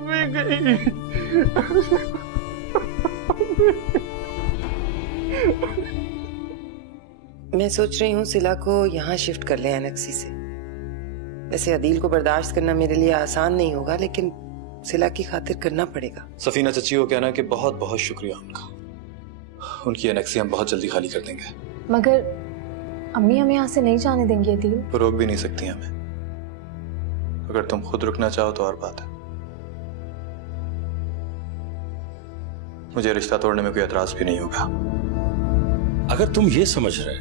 भी गई। मैं सोच रही हूँ सिला को यहाँ शिफ्ट कर लें एनेक्सी से। वैसे अदील को बर्दाश्त करना मेरे लिए आसान नहीं होगा, लेकिन सिला की खातिर करना पड़ेगा। सफीना चची को कहना कि बहुत बहुत शुक्रिया उनका। उनकी एनेक्सी हम बहुत जल्दी खाली कर देंगे। मगर अम्मी हमें यहाँ से नहीं जाने देंगी अदील। तो रोक भी नहीं सकती हमें। अगर तुम खुद रुकना चाहो तो और बात है। मुझे रिश्ता तोड़ने में कोई एतराज भी नहीं होगा। अगर तुम ये समझ रहे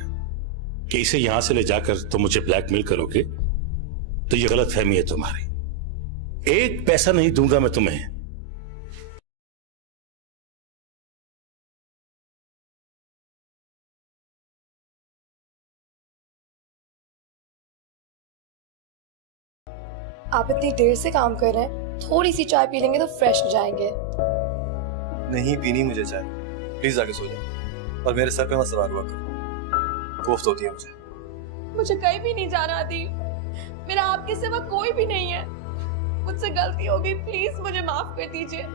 कि इसे यहां से ले जाकर तुम मुझे ब्लैकमेल करोगे तो ये गलत फहमी है तुम्हारी। एक पैसा नहीं दूंगा मैं तुम्हें। आप इतनी देर से काम कर रहे हैं, थोड़ी सी चाय पी लेंगे तो फ्रेश हो जाएंगे। नहीं पीनी मुझे चाय। प्लीज आके सो जाओ और मेरे सर पे मत सवार हुआ करो। कोफ्त होती है मुझे। मुझे कहीं भी नहीं जाना अदील। मेरा आपके सिवा कोई भी नहीं है। मुझसे गलती हो गई, प्लीज मुझे माफ कर दीजिए।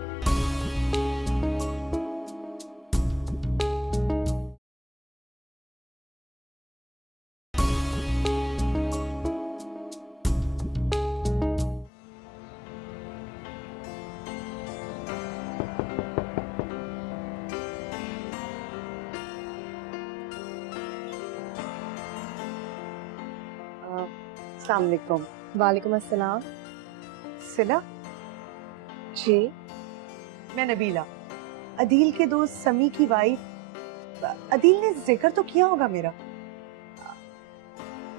अस्सलाम वालेकुम। वालेकुम अस्सलाम। सिला जी मैं नबीला, अदील के दोस्त समी की वाइफ। अदील ने जिक्र तो किया होगा मेरा।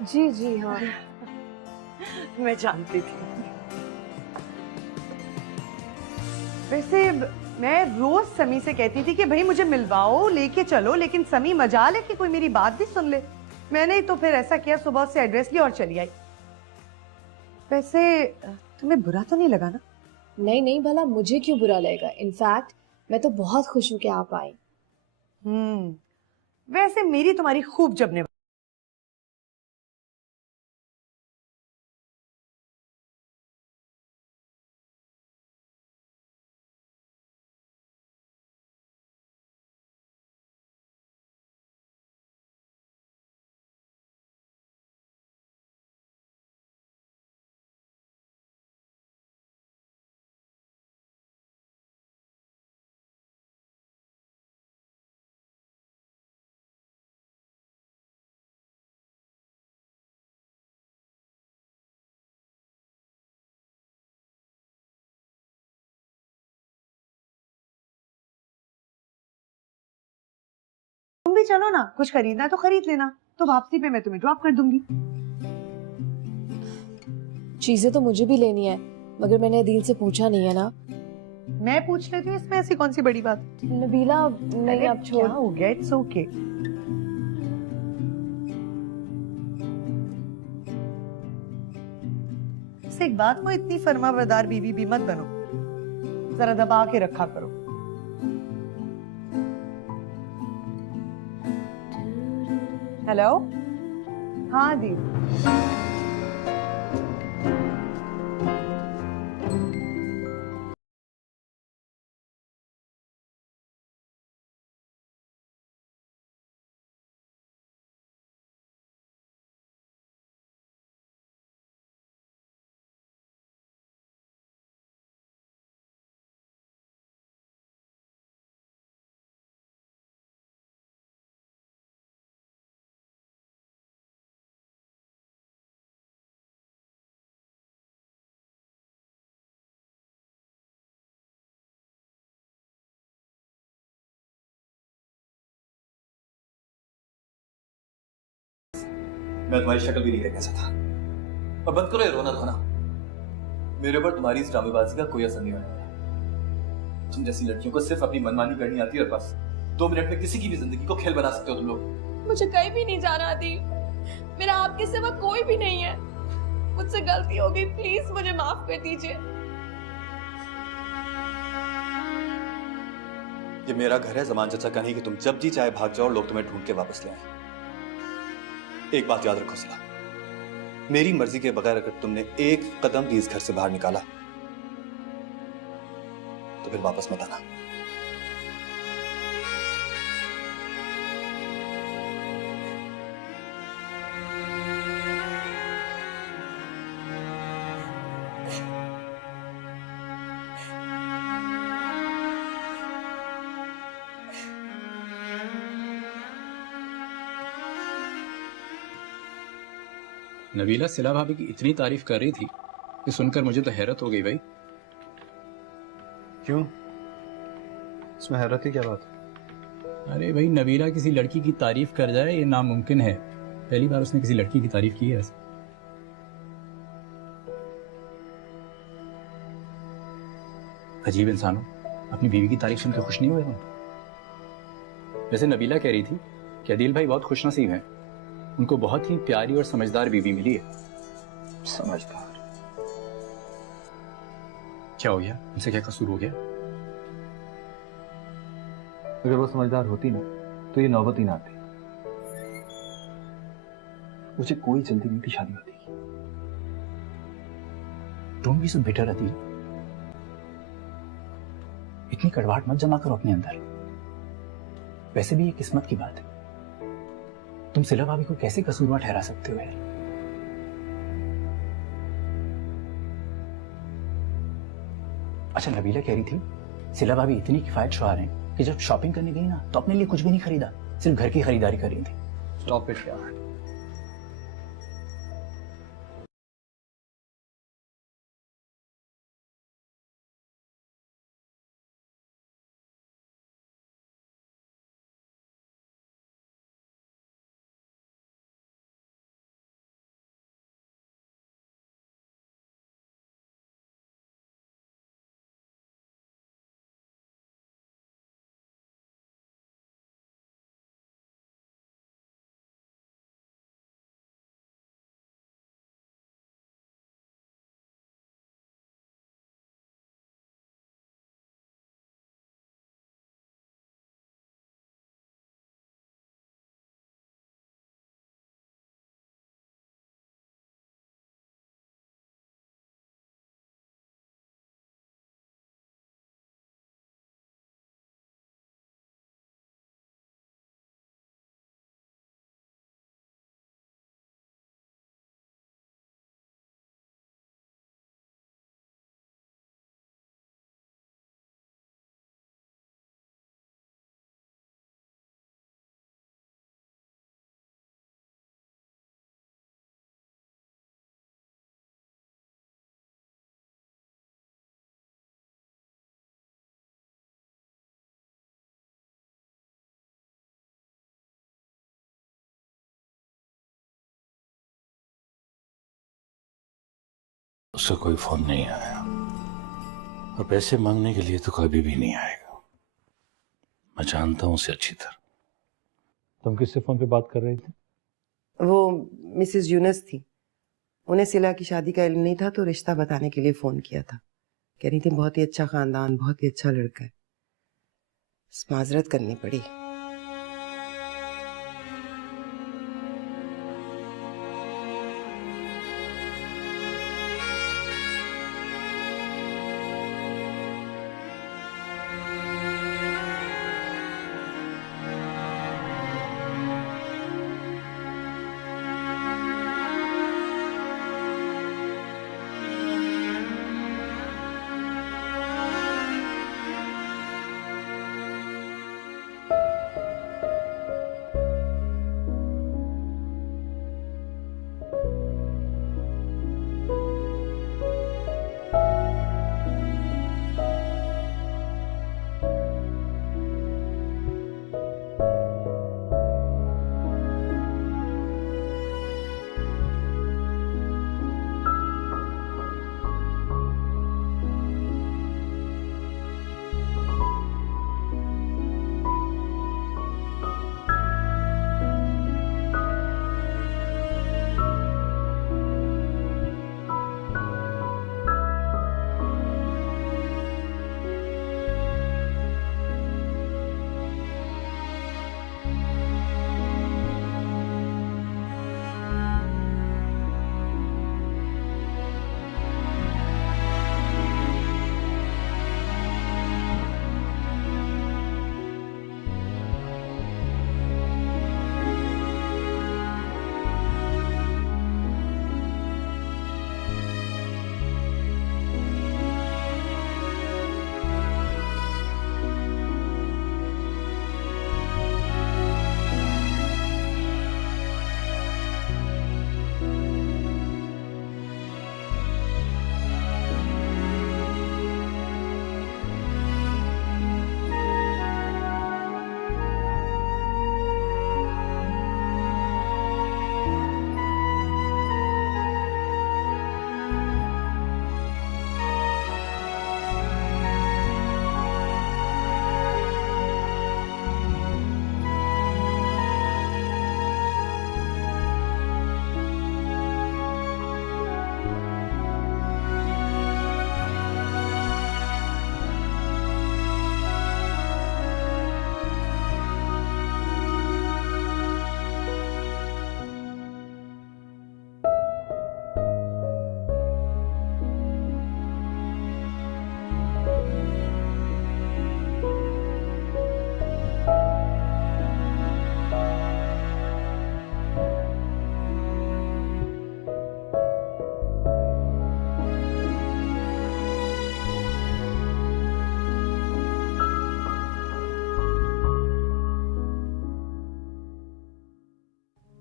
जी जी हाँ। मैं जानती थी। वैसे मैं रोज समी से कहती थी कि भाई मुझे मिलवाओ, लेके चलो, लेकिन समी मजाल है कि कोई मेरी बात भी सुन ले। मैंने तो फिर ऐसा किया, सुबह से एड्रेस लिया और चली आई। वैसे तुम्हें बुरा तो नहीं लगा ना? नहीं नहीं, भला मुझे क्यों बुरा लगेगा। इनफैक्ट मैं तो बहुत खुश हूँ कि आप आई। वैसे मेरी तुम्हारी खूब जबने। तुम भी चलो ना, कुछ खरीदना है तो खरीद लेना, तो वापसी पे मैं तुम्हें ड्रॉप कर दूंगी। चीजें तो मुझे भी लेनी है, मगर मैंने अदील से पूछा नहीं है ना। मैं पूछ लेती हूँ, इसमें ऐसी कौन सी बड़ी बात। नबीला नहीं, आप छोड़। क्या हो गया? It's okay. एक बात, वो इतनी फरमाबरदार बीवी भी मत बनो, जरा दबा के रखा करो। हेलो, हाँ दी। मैं तुम्हारी शक्ल भी नहीं देखना चाहता। और बंद करो ये रोना धोना। मेरे ऊपर तुम्हारी इस ड्रामेबाजी का कोई असर नहीं होने वाला। तुम जैसी लड़कियों को सिर्फ अपनी मनमानी करनी आती है और बस 2 मिनट में किसी की भी जिंदगी को खेल बना सकते हो तुम लोग। मुझे कहीं भी नहीं जाना अदील। मेरा आपके सिवा कोई भी नहीं है। मुझसे गलती हो गई, प्लीज मुझे माफ कर दीजिए। ये मेरा घर है, जमान चाचा का नहीं कि तुम जब जी चाहे भाग जाओ और लोग तुम्हें ढूंढ के वापस ले आए। एक बात याद रखो सिला, मेरी मर्जी के बगैर अगर तुमने एक कदम भी इस घर से बाहर निकाला तो फिर वापस मत आना। नबीला सिला भाभी की इतनी तारीफ कर रही थी कि सुनकर मुझे तो हैरत हो गई भाई। क्यों? इसमें हैरत की क्या बात है? अरे भाई, नबीला किसी लड़की की तारीफ कर जाए ये नामुमकिन है। पहली बार उसने किसी लड़की की तारीफ की है ऐसे। अजीब इंसान हो, अपनी बीवी की तारीफ सुनकर खुश नहीं हुए तुम? वैसे नबीला कह रही थी कि अदील भाई बहुत खुशनसीब हैं, उनको बहुत ही प्यारी और समझदार बीवी मिली है। समझदार? क्या हो गया? उनसे क्या कसूर हो गया? अगर वो समझदार होती ना तो ये नौबत ही ना आती। मुझे कोई जल्दी नहीं थी शादी वादी की। तुम भी सब बेटर अदील, इतनी कड़वाहट मत जमा करो अपने अंदर। वैसे भी ये किस्मत की बात है, तुम सिला भाभी को कैसे कसूरवार ठहरा सकते हो यार? अच्छा, नबीला कह रही थी सिला भाभी इतनी किफायतशुमार हैं कि जब शॉपिंग करने गई ना तो अपने लिए कुछ भी नहीं खरीदा, सिर्फ घर की खरीदारी कर रही थी। स्टॉप इट यार। उसका कोई फोन नहीं आया और पैसे मांगने के लिए तो कभी भी नहीं आएगा। मैं जानता हूं उसे अच्छी तरह। तुम किससे फोन पे बात कर रही थी? वो मिसेस यूनस थी, उन्हें सिला की शादी का इल्म नहीं था तो रिश्ता बताने के लिए फोन किया था। कह रही थी बहुत ही अच्छा खानदान, बहुत ही अच्छा लड़का है। माजरत करनी पड़ी।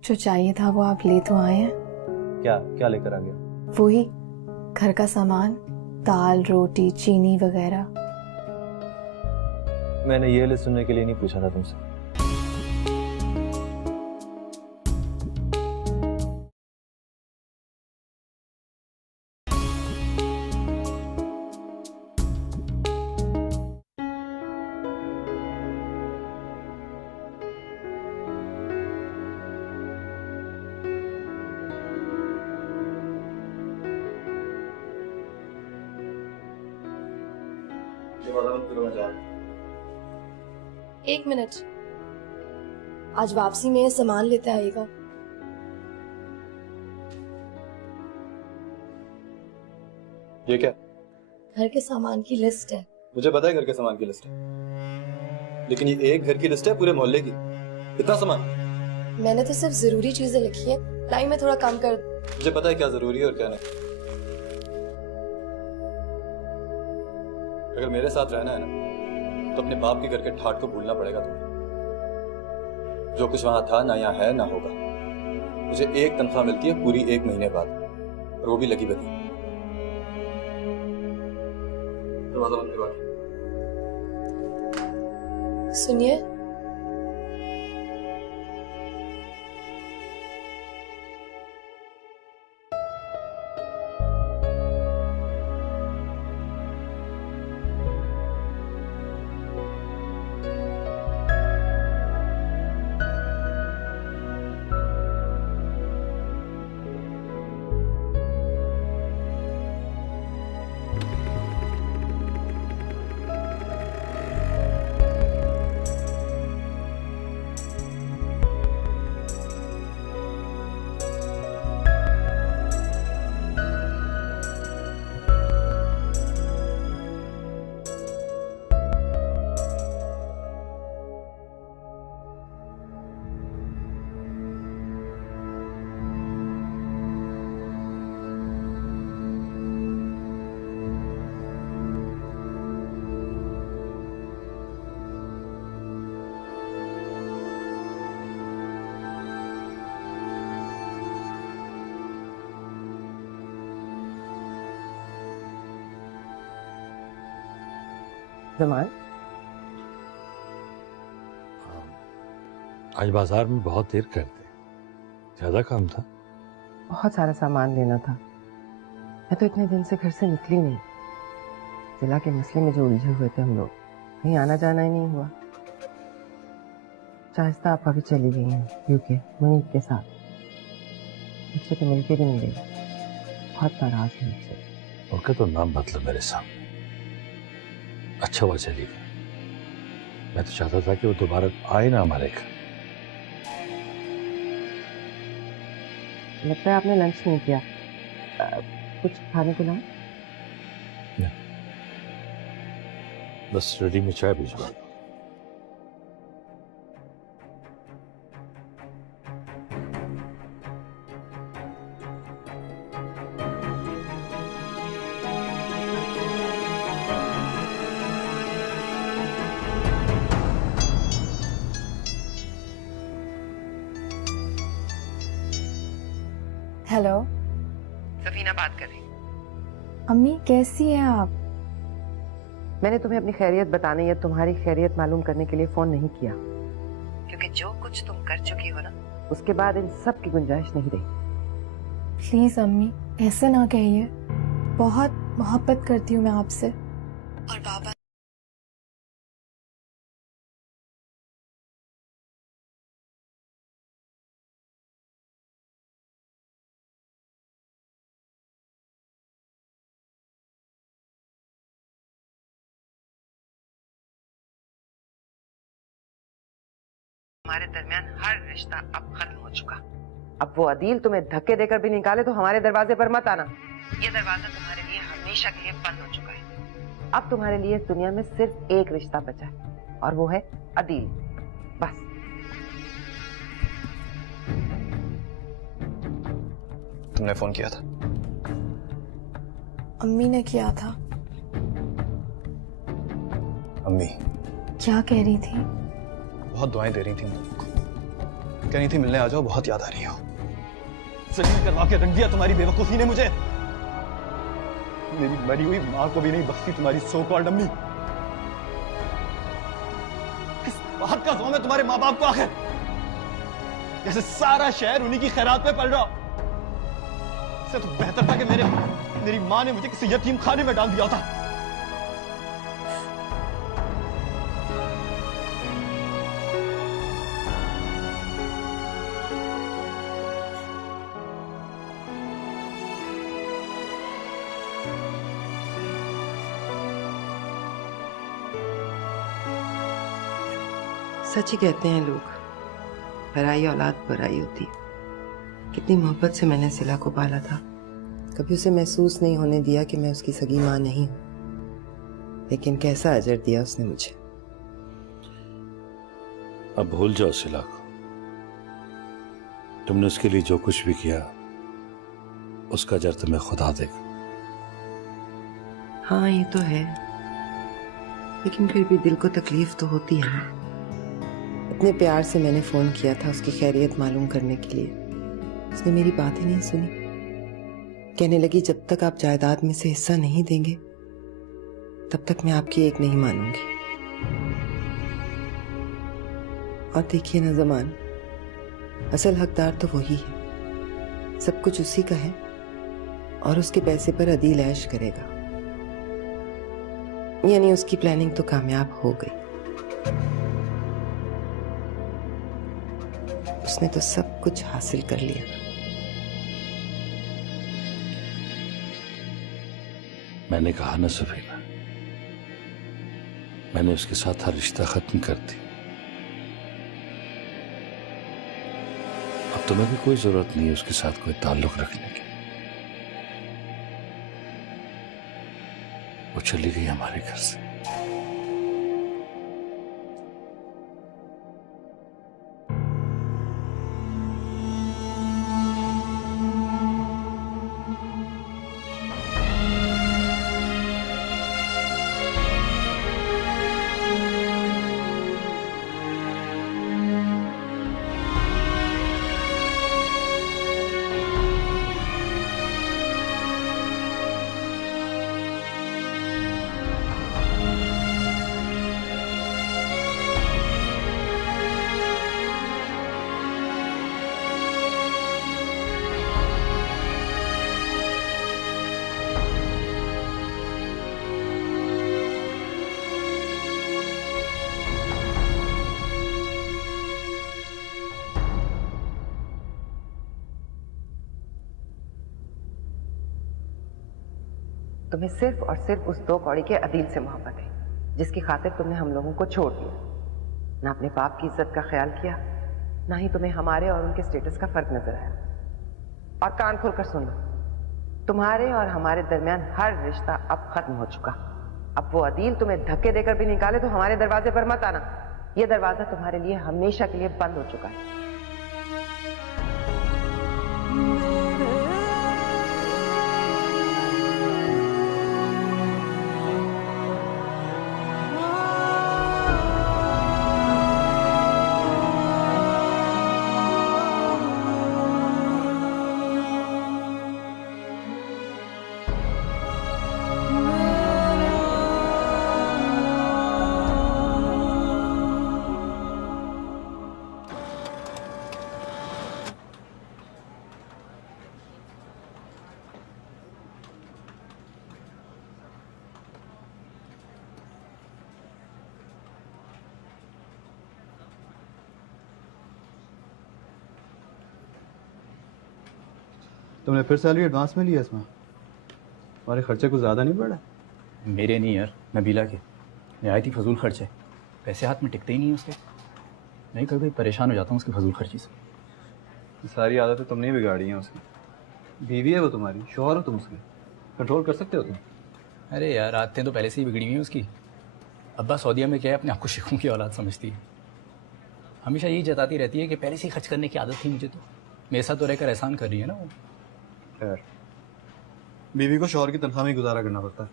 जो चाहिए था वो आप ले तो आए हैं। क्या क्या लेकर आ गया? वो ही घर का सामान, दाल, रोटी, चीनी वगैरह। मैंने ये लिस्ट सुनने के लिए नहीं पूछा था तुमसे। एक मिनट, आज वापसी में सामान लेते आइएगा। ये क्या? घर के सामान की लिस्ट है। मुझे पता है घर के सामान की लिस्ट है, लेकिन ये एक घर की लिस्ट है पूरे मोहल्ले की। इतना सामान? मैंने तो सिर्फ जरूरी चीजें लिखी है। टाइम में थोड़ा कम कर। मुझे पता है क्या जरूरी है और क्या नहीं। अगर मेरे साथ रहना है ना, तो अपने बाप के घर के ठाट को भूलना पड़ेगा तुम्हें। जो कुछ वहां था ना यहाँ है ना होगा। मुझे एक तनख्वाह मिलती है पूरी 1 महीने बाद, और वो भी लगी बदी। दरवाजा बंद करवा के। सुनिए, जमाल, आज बाजार में बहुत देर कर दी, ज्यादा काम था। बहुत सारा सामान लेना था। मैं तो इतने दिन से घर से निकली नहीं। जिला के मसले में जो उलझे हुए थे हम लोग, कहीं आना जाना ही नहीं हुआ। शाइस्ता आप अभी चली गई हैं यूके मुनीब के साथ। मुझसे तो मिलके भी नहीं गई। बहुत नाराज है मुझसे। उनका तो नाम बदलो मेरे सामने। अच्छा हुआ चली गई। मैं तो चाहता था कि वो दोबारा आए ना हमारे घर। लगता है आपने लंच नहीं किया। कुछ खाने को लाऊं? बस रेडी में चाय भिजवा। हेलो, सफीना बात कर रही। अम्मी कैसी हैं आप? मैंने तुम्हें अपनी खैरियत बताने या तुम्हारी खैरियत मालूम करने के लिए फोन नहीं किया, क्योंकि जो कुछ तुम कर चुकी हो ना, उसके बाद इन सब की गुंजाइश नहीं रही। प्लीज अम्मी ऐसे ना कहिए। बहुत मोहब्बत करती हूँ मैं आपसे। और बाबा हमारे दरमियान हर रिश्ता अब खत्म हो चुका। अब वो अदील तुम्हें धक्के देकर भी निकाले तो हमारे दरवाजे पर मत आना। ये दरवाजा तुम्हारे लिए हमेशा के लिए बंद हो चुका है। अब तुम्हारे लिए इस दुनिया में सिर्फ एक रिश्ता बचा है, और वो है अदील। बस। तुमने फोन किया था? अम्मी ने किया था। अम्मी क्या कह रही थी? बहुत दुआएं दे रही थी मुझको। कह रही थी मिलने आ जाओ, बहुत याद आ रही हो। सजनी करवा के रख दिया तुम्हारी बेवकूफी ने मुझे। मेरी मरी हुई माँ को भी नहीं बख्शी तुम्हारी सो कॉल्ड अम्मी। किस बात का ज़ौम है तुम्हारे माँ बाप को आखिर? जैसे सारा शहर उन्हीं की खैरात में पल रहा। इससे तो बेहतर था कि मेरी माँ ने मुझे किसी यतीम खाने में डाल दिया था। सच ही कहते हैं लोग, पराई औलाद पराई होती है। कितनी मोहब्बत से मैंने सिला को पाला था, कभी उसे महसूस नहीं होने दिया कि मैं उसकी सगी माँ नहीं हूं। लेकिन कैसा अजर दिया उसने मुझे। अब भूल जाओ सिला को। तुमने उसके लिए जो कुछ भी किया उसका अजर तुम्हें खुदा देगा। हाँ ये तो है, लेकिन फिर भी दिल को तकलीफ तो होती है ना। इतने प्यार से मैंने फोन किया था उसकी खैरियत मालूम करने के लिए, उसने मेरी बात ही नहीं सुनी। कहने लगी जब तक आप जायदाद में से हिस्सा नहीं देंगे तब तक मैं आपकी एक नहीं मानूंगी। और देखिए ना ज़मान, असल हकदार तो वही है, सब कुछ उसी का है और उसके पैसे पर अदील ऐश करेगा। यानी उसकी प्लानिंग तो कामयाब हो गई। उसने तो सब कुछ हासिल कर लिया। मैंने कहा ना सफीना, मैंने उसके साथ हर रिश्ता खत्म कर दी। अब तुम्हें भी कोई जरूरत नहीं है उसके साथ कोई ताल्लुक रखने की। वो चली गई हमारे घर से। तुम्हें सिर्फ और सिर्फ उस दो कौड़ी के अदील से मोहब्बत है जिसकी खातिर तुमने हम लोगों को छोड़ दिया। ना अपने बाप की इज्जत का ख्याल किया, ना ही तुम्हें हमारे और उनके स्टेटस का फर्क नजर आया। और कान खोलकर सुन लो, तुम्हारे और हमारे दरमियान हर रिश्ता अब खत्म हो चुका। अब वो अदील तुम्हें धक्के देकर भी निकाले तो हमारे दरवाजे पर मत आना। ये दरवाजा तुम्हारे लिए हमेशा के लिए बंद हो चुका है। तुमने फिर सैलरी एडवांस में लिया इसमें? हमारे खर्चे कुछ ज़्यादा नहीं पड़ा? मेरे नहीं यार, नबीला के। नहायत ही फजूल खर्चे, पैसे हाथ में टिकते ही नहीं उसके। मैं कभी परेशान हो जाता हूँ उसकी फजूल खर्ची से। सारी आदतें तुमने ही बिगाड़ी हैं उसकी। बीवी है वो तुम्हारी, शौहर हो तुम उसके, कंट्रोल कर सकते हो तुम? अरे यार आदतें तो पहले से ही बिगड़ी हुई हैं उसकी। अब्बा सऊदीया में क्या है, अपने आप को शेखों की औलाद समझती है। हमेशा यही जताती रहती है कि पहले से ही खर्च करने की आदत थी मुझे। तो मेरे साथ तो रहकर एहसान कर रही है ना वो। खैर, बीवी को शौहर की तनख्वाह में ही गुजारा करना पड़ता है।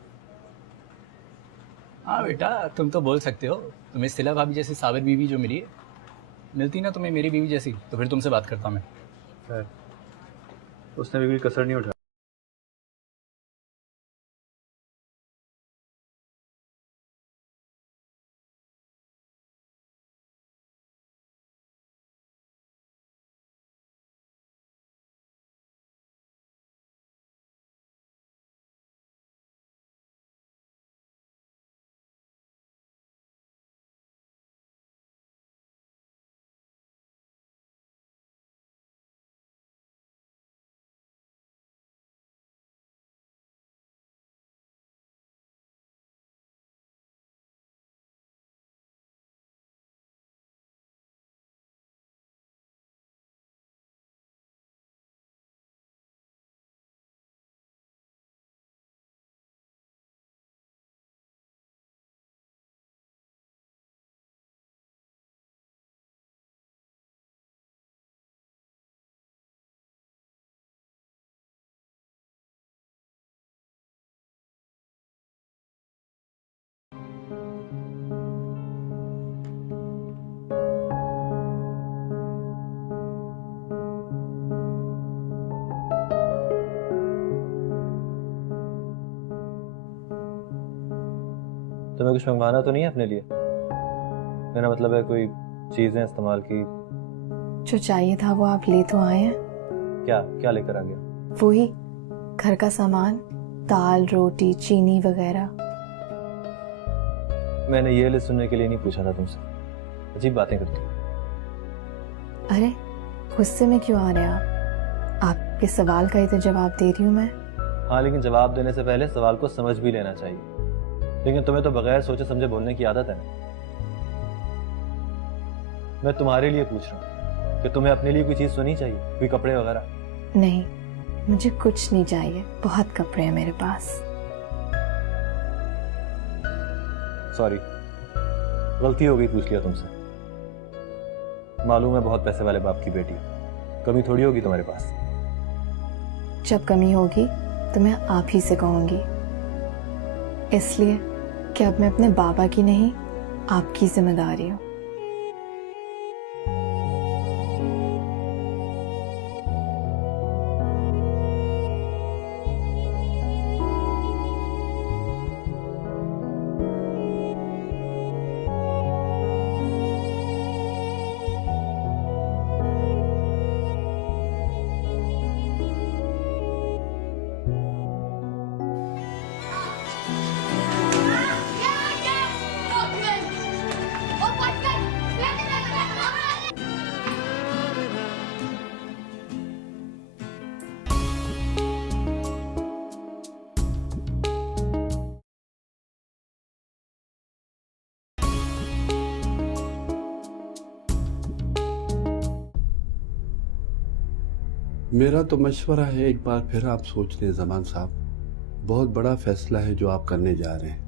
हाँ बेटा, तुम तो बोल सकते हो। तुम्हें सिला भाभी जैसी साबिर बीवी जो मिली है, मिलती ना तुम्हें मेरी बीवी जैसी तो फिर तुमसे बात करता मैं। उसने भी कोई कसर नहीं उठाई। तुम्हें कुछ मंगवाना तो नहीं है अपने लिए? मेरा मतलब है कोई चीजें इस्तेमाल की। जो चाहिए था वो आप ले तो आए हैं। क्या क्या लेकर आ गया? वही घर का सामान, दाल रोटी चीनी वगैरह। मैंने ये लिस्ट सुनने के लिए नहीं पूछा था तुमसे। अजीब बातें करती हो। अरे गुस्से में क्यों आ रहे हैं आप? आपके सवाल का ही तो जवाब दे रही हूँ मैं। हाँ, लेकिन जवाब देने से पहले सवाल को समझ भी लेना चाहिए। लेकिन तुम्हें तो बगैर सोचे समझे बोलने की आदत है ना। मैं तुम्हारे लिए पूछ रहा हूँ कि तुम्हें अपने लिए कोई चीज तो नहीं चाहिए, कोई कपड़े वगैरह? नहीं, मुझे कुछ नहीं चाहिए, बहुत कपड़े हैं मेरे पास। सॉरी, गलती हो गई, पूछ लिया तुमसे। मालूम है बहुत पैसे वाले बाप की बेटी, कमी थोड़ी होगी तुम्हारे पास। जब कमी होगी तो मैं आप ही से कहूंगी, इसलिए कि अब मैं अपने बाबा की नहीं आपकी जिम्मेदारी हूँ। मेरा तो मशवरा है, एक बार फिर आप सोच लें जमान साहब। बहुत बड़ा फैसला है जो आप करने जा रहे हैं।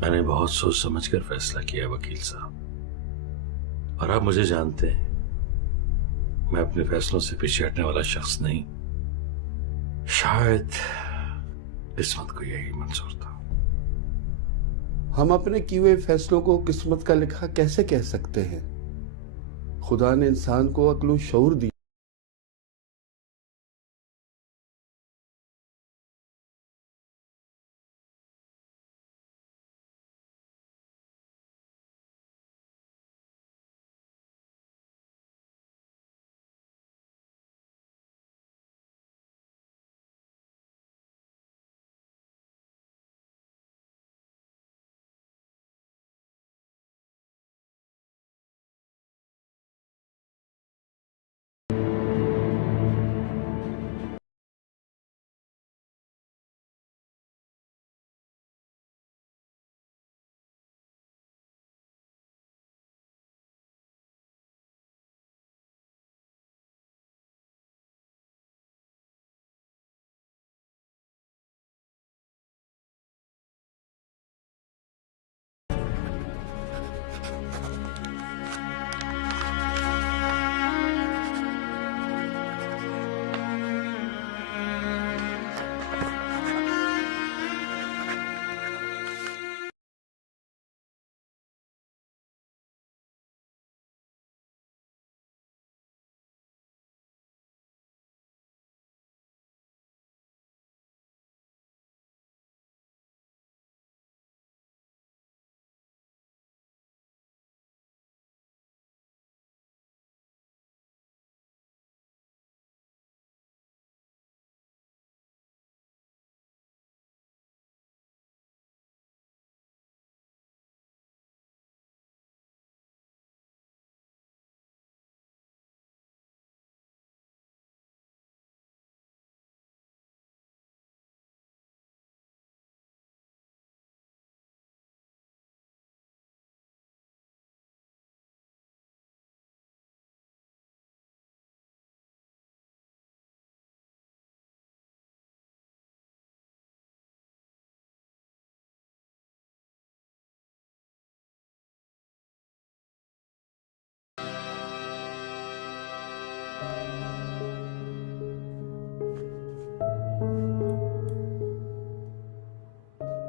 मैंने बहुत सोच समझकर फैसला किया है वकील साहब, और आप मुझे जानते हैं, मैं अपने फैसलों से पीछे हटने वाला शख्स नहीं। शायद किस्मत को यही मंजूर था। हम अपने किए हुए फैसलों को किस्मत का लिखा कैसे कह सकते हैं? खुदा ने इंसान को अक्ल और शऊर दी।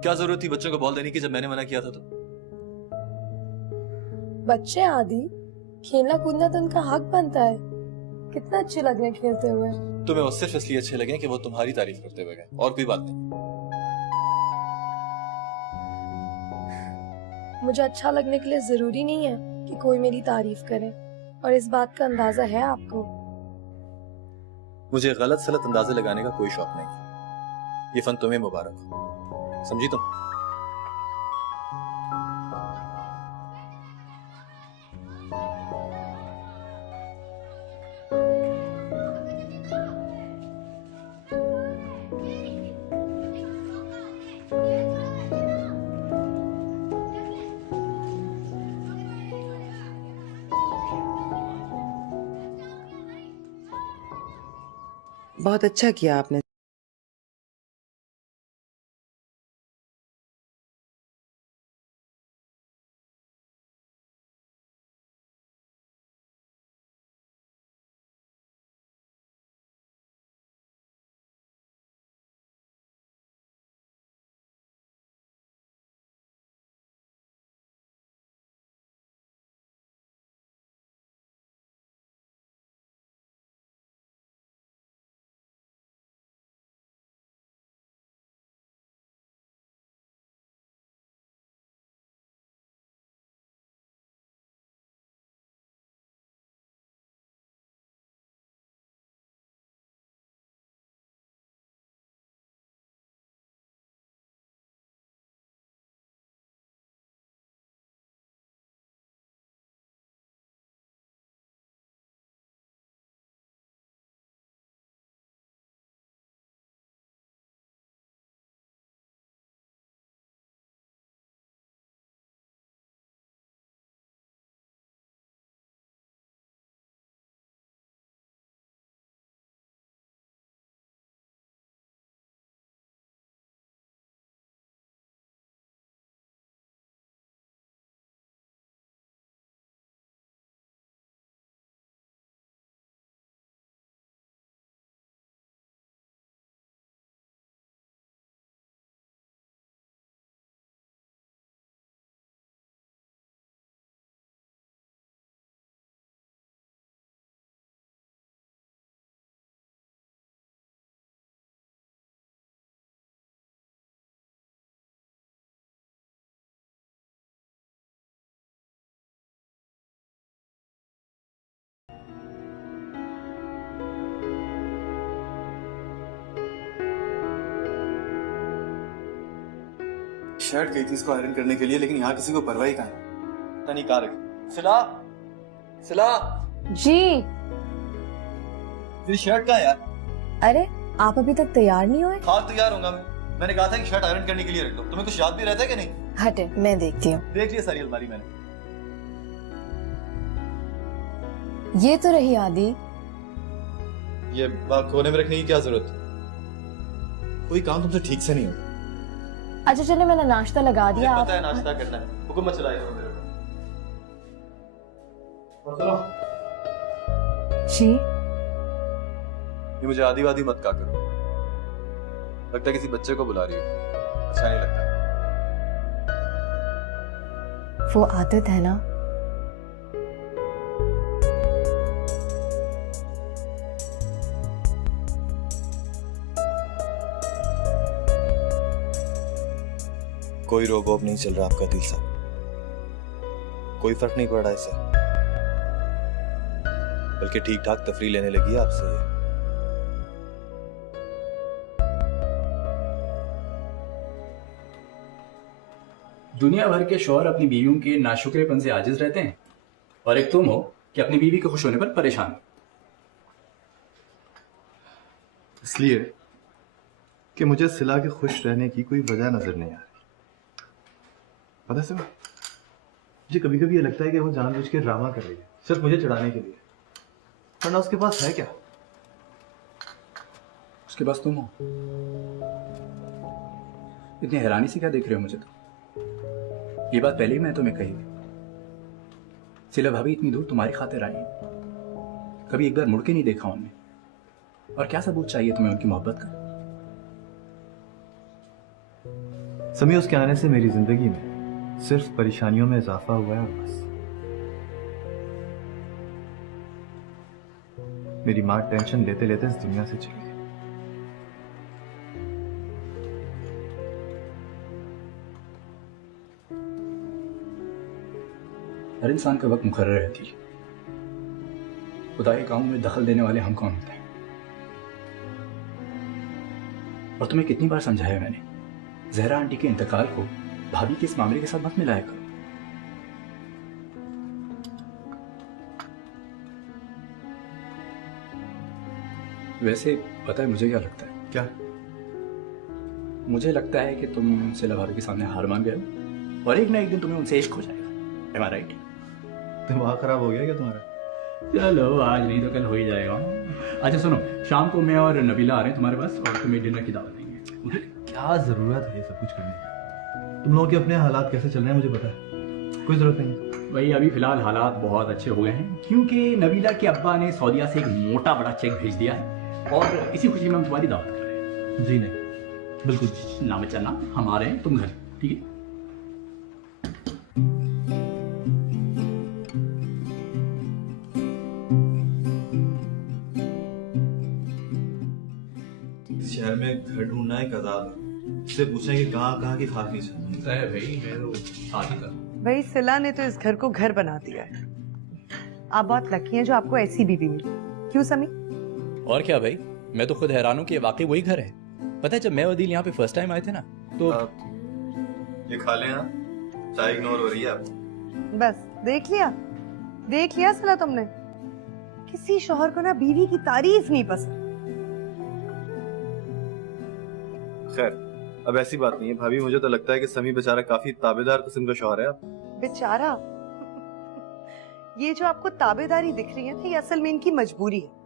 क्या जरूरत थी बच्चों को बॉल देने की जब मैंने मना किया था तो? बच्चे आदि खेलना कूदना तो उनका हक बनता है। कितना अच्छे लग रहे हैं खेलते हुए। तुम्हें वो सिर्फ इसलिए अच्छे लगे कि वो तुम्हारी तारीफ करते हुए गए, और कोई बात नहीं। मुझे अच्छा लगने के लिए जरूरी नहीं है कि कोई मेरी तारीफ करे, और इस बात का अंदाजा है आपको। मुझे गलत सलत अंदाजे लगाने का कोई शौक नहीं। ये फन तुम्हें मुबारक हो, समझी तुम? बहुत अच्छा किया आपने। शर्ट गई थी इसको आयरन करने के लिए, लेकिन यहाँ किसी को परवाह ही कहाँ है। पता नहीं कहाँ रखी। सिला, सिला जी। तेरी शर्ट कहाँ है यार? अरे आप अभी तक तैयार नहीं हुए? हाँ तैयार होऊंगा मैं। मैंने कहा था कि शर्ट आयरन करने के लिए रख दो। तुम्हें कुछ याद भी रहता है कि नहीं? हटे, मैं देखती हूँ। देख लिया सारी अलमारी मैंने। ये तो रही आदि। ये कोने में रखने की क्या जरूरत? कोई काम तुमसे ठीक से नहीं होता। अच्छा चले, मैंने नाश्ता लगा दिया। पता है नाश्ता करना है, हुक्म मत चलाइए मेरे को। जी ये मुझे आदि वादी मत कहा करो। लगता है किसी बच्चे को बुला रही हो, अच्छा नहीं लगता। वो आदत है ना। कोई रोब वोब नहीं चल रहा आपका दिल सा, कोई फर्क नहीं पड़ रहा इससे, बल्कि ठीक ठाक तफरीह लेने लगी है आपसे। दुनिया भर के शौहर अपनी बीवियों के नाशुक्रेपन से आजिज रहते हैं, और एक तुम हो कि अपनी बीवी के खुश होने पर परेशान। इसलिए कि मुझे सिला के खुश रहने की कोई वजह नजर नहीं आ रही। पता है मुझे कभी कभी ये लगता है कि वो जानबूझ के ड्रामा कर रही है, सिर्फ मुझे चढ़ाने के लिए। वरना उसके पास है क्या? उसके पास तुम हो। इतनी हैरानी से क्या देख रहे हो मुझे? तो ये बात पहले ही मैं तुम्हें कही। सिला भाभी इतनी दूर तुम्हारी खातिर आई, कभी एक बार मुड़ के नहीं देखा उन्हें, और क्या सबूत चाहिए तुम्हें उनकी मोहब्बत का? समी, उसके आने से मेरी जिंदगी में सिर्फ परेशानियों में इजाफा हुआ है और बस। मेरी माँ टेंशन लेते लेते इस दुनिया से चली गई। हर इंसान का वक्त मुकर्रर रहती है। खुदा के कामों में दखल देने वाले हम कौन होते हैं? और तुम्हें कितनी बार समझाया मैंने, जहरा आंटी के इंतकाल को भाभी के इस मामले के साथ मत मिलाया करो। वैसे पता है मुझे क्या लगता है? क्या? मुझे लगता है कि तुम सिला भाभी के सामने हार मान गए हो और एक ना एक दिन तुम्हें उनसे इश्क हो जाएगा। Am I right? दिमाग खराब हो गया क्या तुम्हारा? चलो आज नहीं तो कल हो ही जाएगा। अच्छा सुनो, शाम को मैं और नबीला आ रहे हैं तुम्हारे पास और तुम्हें डिनर की दावत देंगे। क्या जरूरत है ये सब कुछ करने की? तुम लोगों के अपने हालात कैसे चल रहे हैं मुझे पता है, कोई जरूरत नहीं। भाई अभी फिलहाल हालात बहुत अच्छे हो गए हैं क्योंकि नबीला के अब्बा ने सऊदीया से एक मोटा बड़ा चेक भेज दिया है और इसी खुशी में हम तुम्हारी दावत कर रहे हैं। जी नहीं, बिल्कुल ना बच्चा ना, हम आ रहे हैं, तुम घर, ठीक है? शहर में घर ढूंढना एक अजाब है। इससे पूछें कि कहाँ की खाक नीचे है। भाई मैं तो साथ ही कर। भाई सिला ने तो इस घर को घर बना दिया है। आप बहुत लकी हैं जो आपको ऐसी बीवी मिली। क्यों समी? और क्या भाई, मैं तो खुद हैरान हूँ कि वाकई वही घर है। पता है जब मैं और दिल यहाँ पे फर्स्ट टाइम आए थे ना तो ये खा लें आप, चाय इग्नोर हो रही है आप। बस देख लिया सिला तुमने। किसी शौहर को ना बीवी की तारीफ नहीं पसंद। खैर अब ऐसी बात नहीं है भाभी, मुझे तो लगता है कि समी बेचारा काफी ताबेदार किस्म का शौहर है। आप बेचारा ये जो आपको ताबेदारी दिख रही है ना, ये असल में इनकी मजबूरी है।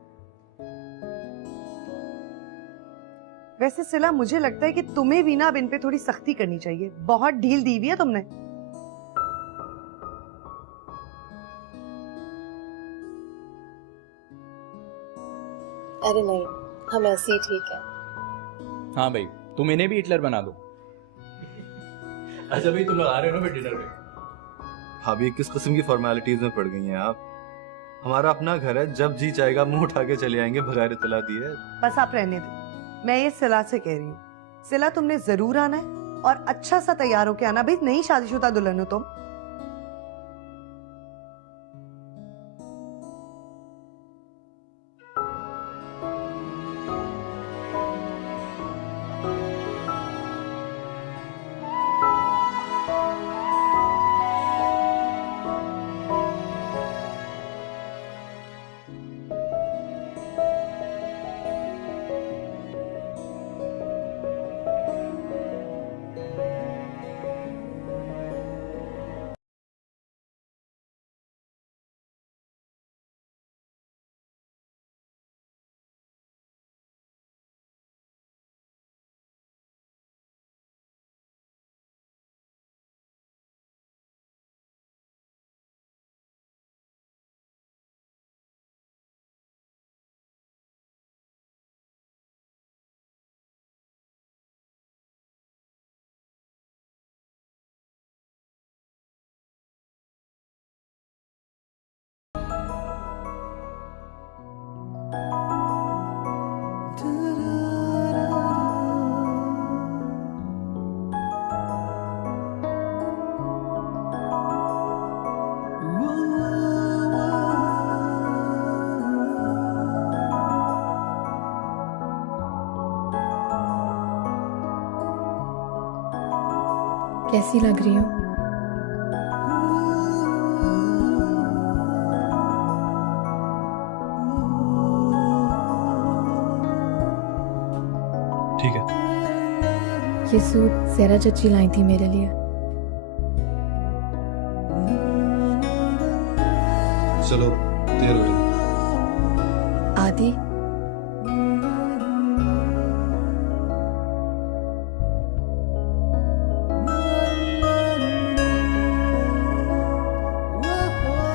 वैसे सिला मुझे लगता है कि तुम्हें भी ना अब इन पे थोड़ी सख्ती करनी चाहिए। बहुत ढील दी हुई है तुमने। अरे नहीं, हम ऐसे ही ठीक है। हाँ भाई, तुम इन्हें भी हिटलर बना दो। अच्छा भाई तुम लोग आ रहे हो ना फिर डिनर में? भाभी किस किस्म की फॉर्मेलिटीज में पड़ गई हैं आप? हमारा अपना घर है, जब जी चाहेगा मुंह उठा के चले आएंगे बगैर इत्तला दिए। बस आप रहने दो, मैं ये सिला से कह रही हूँ। सिला तुमने जरूर आना है और अच्छा सा तैयार होके आना। भाई नई शादीशुदा दुल्हन हो तुम। कैसी लग रही हूँ? ठीक है। ये सूट सेरा चची लाई थी मेरे लिए। चलो देर हो रही। आदि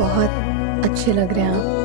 बहुत अच्छे लग रहे हैं आप।